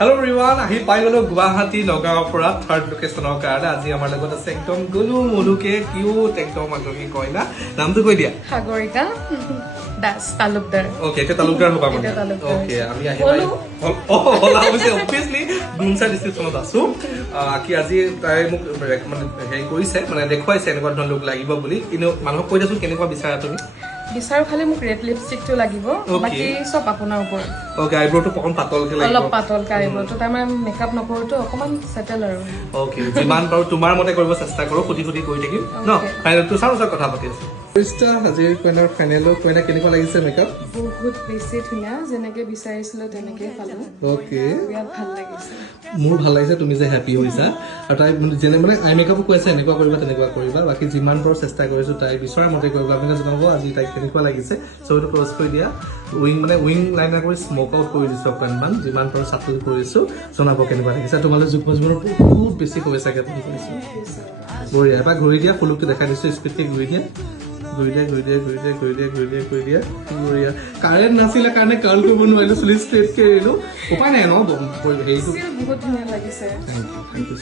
Hello everyone, আহি পাই গলো গুৱাহাটী নগাঁৱৰ পৰা থাৰ্ড লোকেশনৰ কাৰণে আজি আমাৰ লগত আছে একদম গলু মলুকে কিউট একদম মানুহে কয় না নামটো কৈ দিয়া সাগৰিকা দাস তালুকদাৰ ওকে এটা তালুকদাৰ হ'ব মানে ওকে আমি আহি পাই হলা হৈছে অবভিয়াসলি দুমছা ডিসক্ৰিপচনত আছো কি আজি তাই মোক ৰেকমেণ্ড হেই কৰিছে মানে দেখুৱাইছে এনেকুৱা ধৰণৰ লোক লাগিব বুলি কিন্তু মানুহক কৈ দিছো কেনেকুৱা বিচাৰা তুমি বিচাৰ খালি মোক ৰেড লিপষ্টিকটো লাগিব বাকি সব আপোনাৰ ওপৰত ওকে আইব্ৰোটো পকন পাতল কে লাগিব অলপ পাতল কাইব্ৰোটো তাৰমানে মেকআপ নকৰোটো অকমান সেটেল আৰু ওকে যিমান পাৰো তোমাৰ মতে কৰিব চেষ্টা কৰো খুটি খুটি কৰি থাকিম ন ফাইনেলটো চাও কথা পাতি আছো ফ্ৰিস্টা হাজিৰ কোইনাৰ ফাইনেলৰ কোইনা কেনেকুৱা লাগিছে মেকআপ বহুত বেছি ধুনীয়া যেনেকে বিচাৰিছিলো তেনেকে পালো ওকে বিৰাট ভাল লাগিছে মোৰ ভাল লাগিছে তুমি যে হ্যাপি হৈছা আৰু তাই যেনে মানে আই মেকআপ কৈছে এনেকুৱা কৰিবা তেনেকুৱা কৰিবা বাকি যিমান পাৰো চেষ্টা কৰিছো তাই বিচৰা মতে কৰিবা আপুনি জনাব আজি তাই কেনেকুৱা লাগিছে সো এইটো ক্লোজ কৰি দিয়া উইং লাইনাৰ কৰি স্মোক আউট কৰি দিছো অকণমান যিমান পাৰো সাটল কৰিছো জনাব কেনেকুৱা লাগিছে তোমালৈ যুগমজমৰ বহুত বেছি শুভেচ্ছা জ্ঞাপন কৰিছো বঢ়িয়া এবাৰ ঘূৰি দিয়া ফুলুকটো দেখাই দিছো স্পিডকে ঘূৰি দিয়া বঢ়িয়া কাৰেণ্ট নাছিলে কাৰণে কাৰ্ল কৰিব নোৱাৰিলো চুলি ষ্ট্ৰেট কে এৰিলো উপায় নাই ন হেৰিটো বহুত ধুনীয়া লাগিছে থেংক ইউ